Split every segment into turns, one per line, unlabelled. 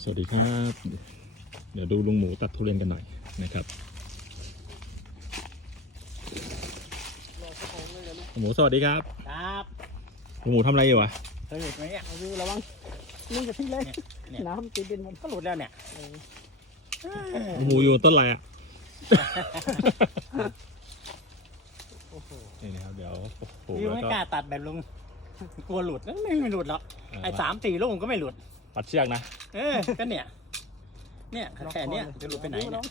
วัสดีครับเดี๋ยวดูลุงหมูตัดทุเรียนกันหน่อยนะครับลุงหมูสวัสดีครับ
ครับ
ลุงหมูทำอะไรอยู่วะ
เคยหลุดไหมเนี่ย
ดูระวังมึงจะทิ้งเลย
เนี่ย
น้ำติดดินหมด
ก็หลุดแล้วเนี่ย
ลุงหมูอยู่ต้นอะไรอ่ะ
โอ้โห
นี่นะครับเดี๋ยวปลูก
ยู
แล้ว
ไม่
ก็
กล้าตัดแบบลุงกลัวหลุดแล้วไม่หลุดหรอกไอ้3-4 ลูกก็ไม่หลุด
ปัดเชือกนะ
ก็เนี่ยแค่เนี้ยจะหลุดไปไหนเนี่ย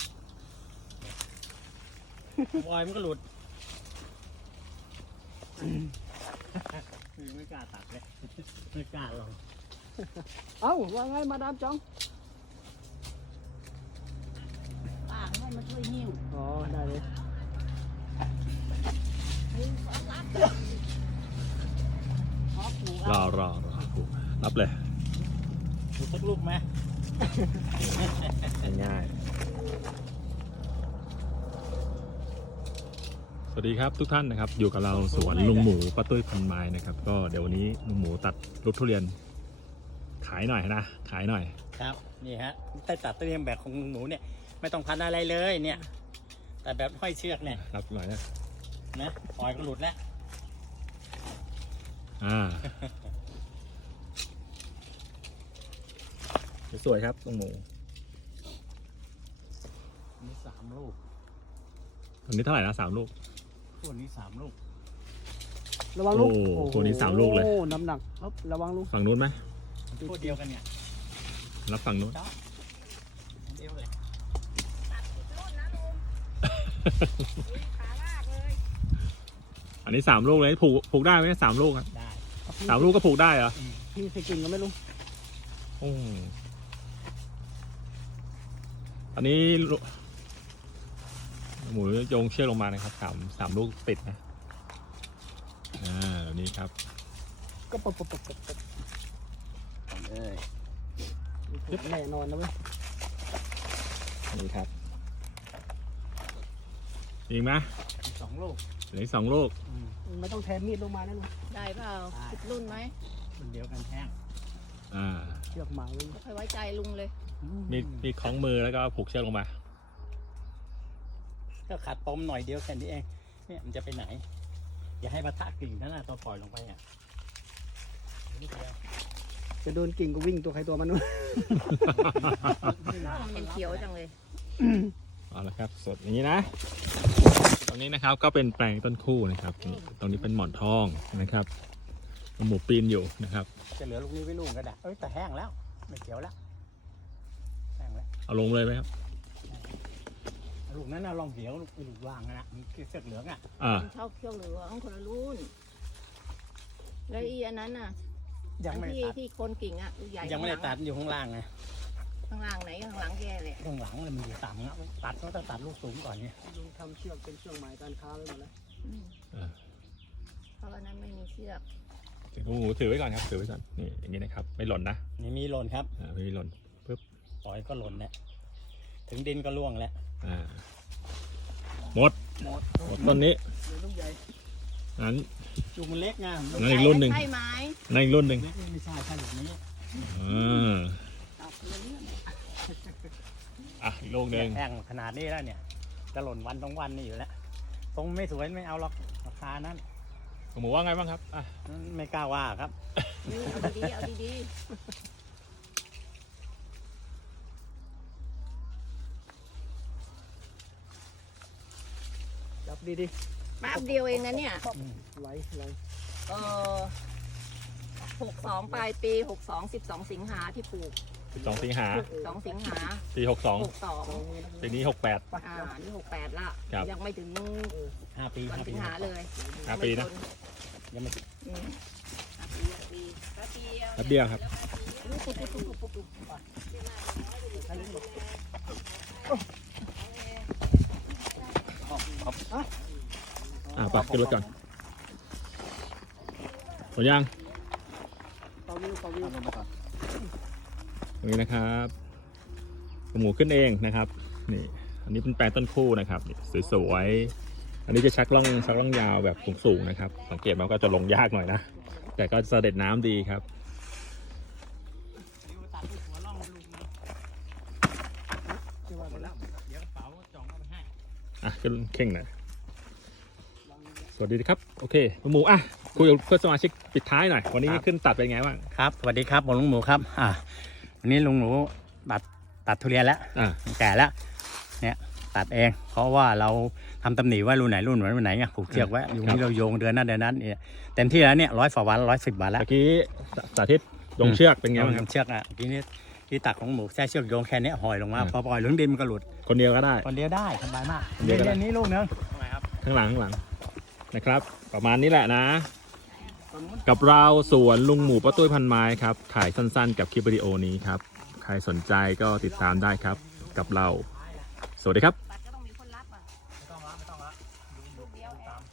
บอยมันก็หลุดยูไม่กล้าตัดเลยไม่กล้าลอง
เอ้าว่าไงมาดามจ้อง
ป้าให้มาช่วยหิ้ว
อ๋อได้เลย
พอปลูก
รอปลูกรับเลย
หลุดสักลูกไหม
ง่ายสวัสดีครับทุกท่านนะครับอยู่กับเราสวนลุงหมูป้าตุ้ยพันไม้นะครับก็เดี๋ยววันนี้ลุงหมูตัดลูกทุเรียนขายหน่อยนะขายหน่อย
ครับนี่ฮะใต้ตัดเตรียมแบบของหนูเนี่ยไม่ต้องพันอะไรเลยเนี่ยแต่แบบห้อยเชือกเนี่ย
รับหน่อยนะ
นะปล่อยก็หลุดแล้ว
สวยครับลุงหมู
มี3 ลูก
อันนี้เท่าไหร่นะ3 ลูก
ตัวนี้3 ลูก
ระวังลูก
โอ้ตัวนี้3 ลูกเลย
โอ้น้ำหนักครับระวังลูก
ฝั่งนู้นไหม
ตัวเดียวกันเนี่ย
รับฝั่งนู้น
เดียวเลย
ตัดติดรุ่นนะลุงขาลากเลย
อันนี้3 ลูกเลยผูกได้ไหม3 ลูกครับ
ได้
3 ลูกก็ผูกได้เหรอ
พี่ใส่กิ่งกันไหมลุง
อืมอันนี้หมูโยงเชือกลงมานะครับสามลูกติดนะแบบนี้ครับ
ก็ปบแน่นอนนะเว้ย
นี่ครับจริงไหม
2 ลูก
เหลืออีก2 ลูก
ไม่ต้องแทนมีดลงมานะลุง
ได้เปล่าติดรุ่นไหม
มันเดียวกันแท่ง
เชือกหมาไว้
ไม่ค่อยไว้ใจลุงเลย
มีคล้องมือแล้วก็ผูกเชือกลงมา
ก็ขัดปมหน่อยเดียวแค่นี้เองเนี่ยมันจะไปไหน อย่าให้ปะทะกิ่งนั่นน่ะตอนปล่อยลงไปอ่ะนิดเดียว
จะโดนกิ่งก็วิ่งตัวใครตัวมันนู้น
มันยังเขียวจังเลย
เอาละครับสดอย่างนี้นะตรงนี้นะครับก็เป็นแปลงต้นคู่นะครับนี่ตรงนี้เป็นหมอนทองนะครับหมูปีนอยู่นะครับ
จะเหลือลูกนี้ไว้ลูกก็ได้แต่แห้งแล้วไม่เขียวแล้วแห้งแล้ว
เอาลงเลยไหมครับ
ลูกนั้นน่ะลองเขียวลูกว่างนะมันคือเสื้อเหลืองอ่ะ
มันชอบเขียวเหลืองคนละรุ่น แล้วอีอันนั้นน่ะ
ยัง
อัน
ไม่ได้
ที่
ตัด
ที่คนกิ่งอ่ะลูกใหญ่
ยังไม่ได้ตัดอยู่ข้างล่างไง
ข้างล่างไหนข้างหลังแกเลย
ข้างหลังเลยมันอยู่ต่ำอ่ะตัดก็ต้องตัดลูกสูงก่อนเนี่ย
ลุงทำเชือกเป็นเครื่องหมายการค้าไว้หมดแล้ว
เพราะอันนั้นไม่มีเชือก
ลุงหมูถือไว้ก่อนครับถือไว้ก่อนนี่อย่างนี้นะครับไม่หล่นนะ
นี่มีหล่นครับ
ไม่มีหล่น
ปล่อยก็หล่นแล้วถึงดินก็ร่วงแล้ว
หมดต้นนี้
เดี๋ยวลูกใหญ่
นั้น
ลูกมันเล็กไง
นั่นอีกรุ่นหนึ่ง
ใช่ไหม
นั่นอีกรุ่นหนึ่ง
เล็กไม่ใช่ใช่ลูกนี้
ตัดเลยเนี่ย
อีกลูกหนึ่ง
แห้งขนาดนี้แล้วเนี่ยจะหล่นวัน2 วันนี่อยู่แล้วทรงไม่สวยไม่เอาหรอกราคานั้น
ลุงหมูว่าไงบ้างครับ
ไม่กล้าว่าครับ
นี่เอาดีๆเอาดี
จับดี
ๆแป๊บเดียวเองนะเนี่ย
ๆไหล
62ปลายปี62 12 สิงหาที่ปลูก
12 สิงหา
2 สิงหา
ปี 62
62
ปีนี้ 68
นี่68ละ
ครับ
ยังไม่ถึง
5 ปี
วัน
5
สิ
ปี
งหาเลย
5 ปีนะ
ยังไม่
อืม5 ปีแป๊บเดียว
แป๊บเดียวครับ ปักขึ้นรถก่อนหมดยัง
เป่าวิว
ตรงนี้นะครับหมูขึ้นเองนะครับนี่อันนี้เป็นแปลงต้นคู่นะครับสวยๆอันนี้จะชักล่องยาวแบบสูงๆนะครับสังเกตมันก็จะลงยากหน่อยนะแต่ก็เสด็จน้ำดีครับอ่ะขึ้นเข่งหน่อยสวัสดีครับโอเคลุงหมูอ่ะคุยกับเพื่อนสมาชิกปิดท้ายหน่อยวันนี้ขึ้นตัดเป็นไงบ้าง
ครับสวัสดีครับผมลุงหมูครับวันนี้ลุงหมูตัดทุเรียนแล้ว
อ่า
แก่แล้วเนี่ยตัดเองเพราะว่าเราทำตำหนิไว้รุ่นไหนไงผูกเชือกไว้อยู่นี่เราโยงเดือนนั้นเนี่ยเต็มที่แล้วเนี่ย100 กว่าวัน110 วันแล้ว
เมื่อกี้สาธิตโยงเชือกเป็นไงบ้างครับ
เชือกทีนี้ที่ตัดของหมูแค่เชือกโยงแค่นี้ห่อยลงมาพอปล่อยลงดินมันก็หลุด
คนเดียวก็ได้
คนเดียวได้สบายมาก
คนเดียวก็ได้
เรียนนี้ลูกนึง
ข้างหลังนะครับ ประมาณนี้แหละนะ กับเราสวนลุงหมูป้าตุ้ยพันไม้ครับถ่ายสั้นๆกับคลิปวิดีโอนี้ครับใครสนใจก็ติดตามได้ครับกับเราสวัสดีครับ